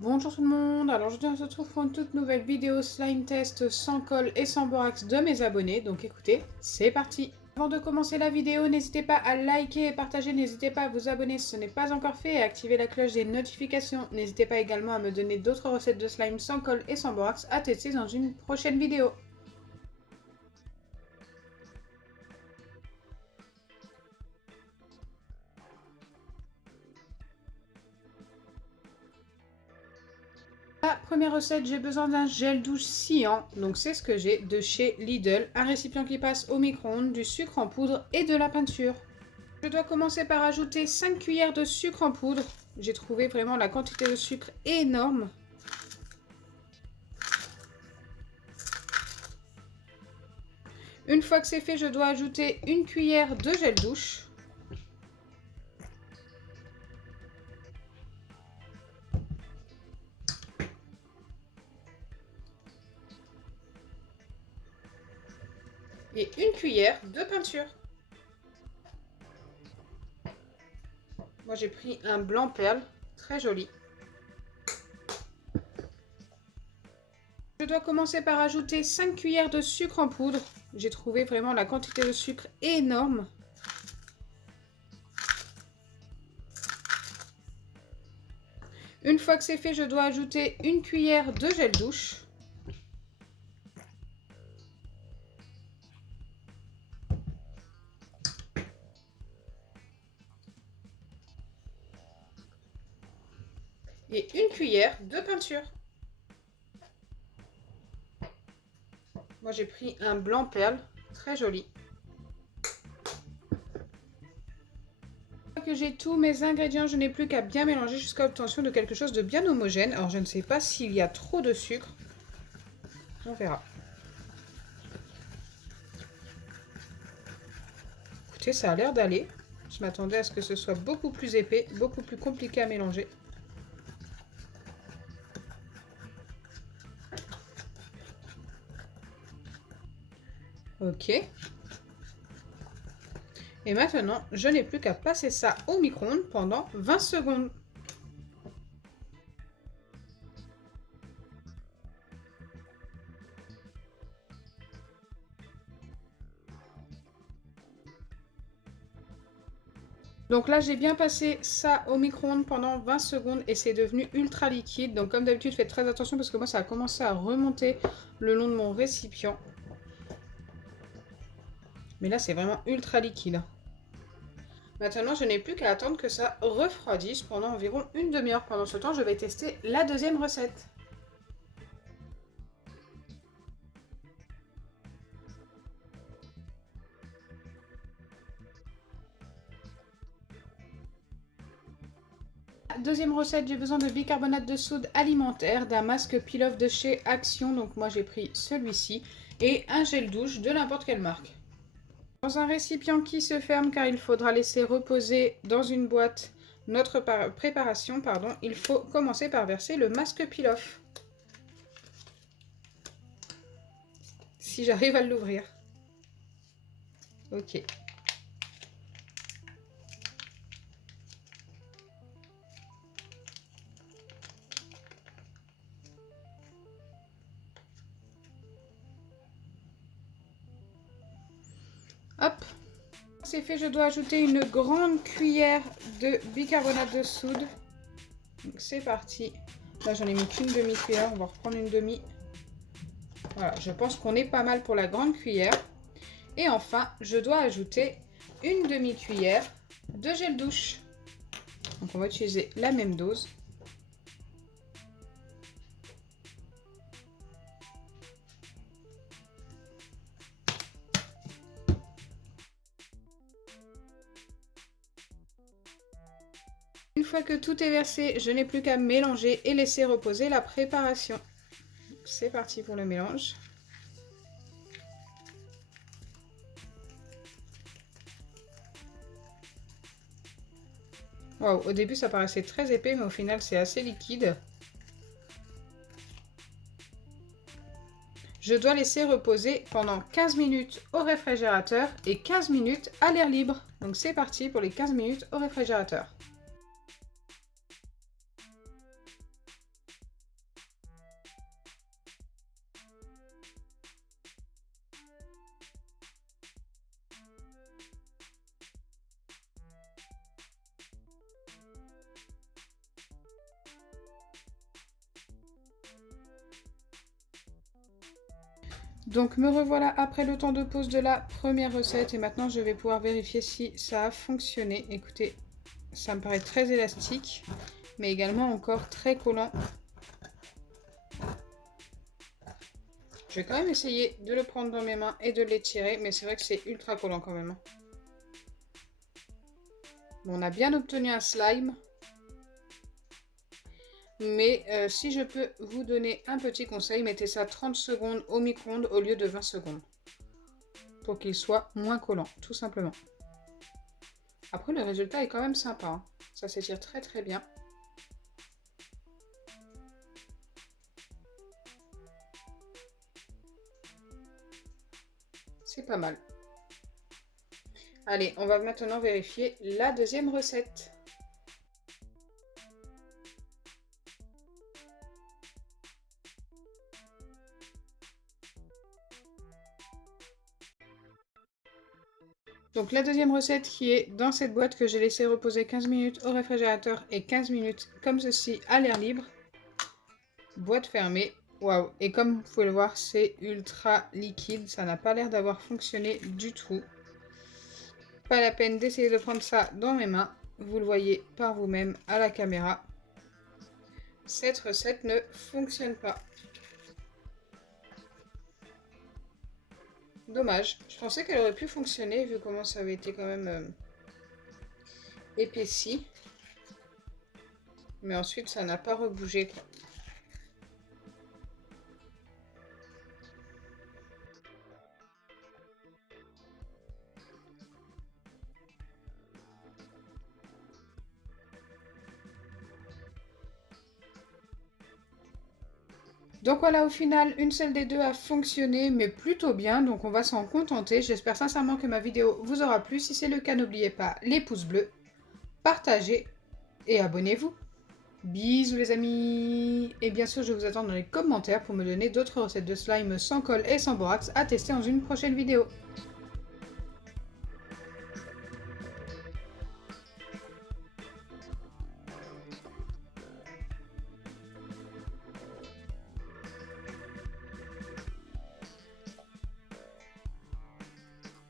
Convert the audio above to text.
Bonjour tout le monde, alors aujourd'hui on se retrouve pour une toute nouvelle vidéo slime test sans colle et sans borax de mes abonnés, donc écoutez, c'est parti. Avant de commencer la vidéo, n'hésitez pas à liker et partager, n'hésitez pas à vous abonner si ce n'est pas encore fait et à activer la cloche des notifications. N'hésitez pas également à me donner d'autres recettes de slime sans colle et sans borax à tester dans une prochaine vidéo. La première recette, j'ai besoin d'un gel douche sciant, donc c'est ce que j'ai de chez Lidl, un récipient qui passe au micro-ondes, du sucre en poudre et de la peinture. Je dois commencer par ajouter 5 cuillères de sucre en poudre. J'ai trouvé vraiment la quantité de sucre énorme. Une fois que c'est fait, je dois ajouter une cuillère de gel douche. Et une cuillère de peinture. Moi j'ai pris un blanc perle, très joli. Je dois commencer par ajouter 5 cuillères de sucre en poudre. J'ai trouvé vraiment la quantité de sucre énorme. Une fois que c'est fait, je dois ajouter une cuillère de gel douche. Et une cuillère de peinture. Moi j'ai pris un blanc perle, très joli. Que j'ai tous mes ingrédients, je n'ai plus qu'à bien mélanger jusqu'à l'obtention de quelque chose de bien homogène. Alors je ne sais pas s'il y a trop de sucre. On verra. Écoutez, ça a l'air d'aller. Je m'attendais à ce que ce soit beaucoup plus épais, beaucoup plus compliqué à mélanger. Ok. Et maintenant, je n'ai plus qu'à passer ça au micro-ondes pendant 20 secondes. Donc là, j'ai bien passé ça au micro-ondes pendant 20 secondes et c'est devenu ultra liquide. Donc comme d'habitude, faites très attention parce que moi, ça a commencé à remonter le long de mon récipient. Mais là, c'est vraiment ultra liquide. Maintenant, je n'ai plus qu'à attendre que ça refroidisse pendant environ une demi-heure. Pendant ce temps, je vais tester la deuxième recette. Deuxième recette, j'ai besoin de bicarbonate de soude alimentaire, d'un masque peel-off de chez Action, donc moi j'ai pris celui-ci, et un gel douche de n'importe quelle marque. Dans un récipient qui se ferme car il faudra laisser reposer dans une boîte notre préparation, il faut commencer par verser le masque peel-off. Si j'arrive à l'ouvrir. Ok. Hop, c'est fait, je dois ajouter une grande cuillère de bicarbonate de soude. Donc c'est parti. Là j'en ai mis qu'une demi-cuillère, on va reprendre une demi. Voilà, je pense qu'on est pas mal pour la grande cuillère. Et enfin, je dois ajouter une demi-cuillère de gel douche. Donc on va utiliser la même dose. Une fois que tout est versé, je n'ai plus qu'à mélanger et laisser reposer la préparation. C'est parti pour le mélange. Wow, au début ça paraissait très épais, mais au final c'est assez liquide. Je dois laisser reposer pendant 15 minutes au réfrigérateur et 15 minutes à l'air libre. Donc c'est parti pour les 15 minutes au réfrigérateur. Donc me revoilà après le temps de pause de la première recette et maintenant je vais pouvoir vérifier si ça a fonctionné. Écoutez, ça me paraît très élastique, mais également encore très collant. Je vais quand même essayer de le prendre dans mes mains et de l'étirer, mais c'est vrai que c'est ultra collant quand même. Bon, on a bien obtenu un slime. Mais si je peux vous donner un petit conseil, mettez ça 30 secondes au micro-ondes au lieu de 20 secondes. Pour qu'il soit moins collant, tout simplement. Après, le résultat est quand même sympa. Hein. Ça s'étire très très bien. C'est pas mal. Allez, on va maintenant vérifier la deuxième recette. Donc la deuxième recette qui est dans cette boîte que j'ai laissé reposer 15 minutes au réfrigérateur et 15 minutes comme ceci à l'air libre. Boîte fermée. Waouh! Et comme vous pouvez le voir, c'est ultra liquide. Ça n'a pas l'air d'avoir fonctionné du tout. Pas la peine d'essayer de prendre ça dans mes mains. Vous le voyez par vous-même à la caméra. Cette recette ne fonctionne pas. Dommage. Je pensais qu'elle aurait pu fonctionner vu comment ça avait été quand même épaissi. Mais ensuite, ça n'a pas rebougé. Donc voilà, au final, une seule des deux a fonctionné, mais plutôt bien, donc on va s'en contenter. J'espère sincèrement que ma vidéo vous aura plu. Si c'est le cas, n'oubliez pas les pouces bleus, partagez et abonnez-vous. Bisous les amis. Et bien sûr, je vous attends dans les commentaires pour me donner d'autres recettes de slime sans colle et sans borax à tester dans une prochaine vidéo.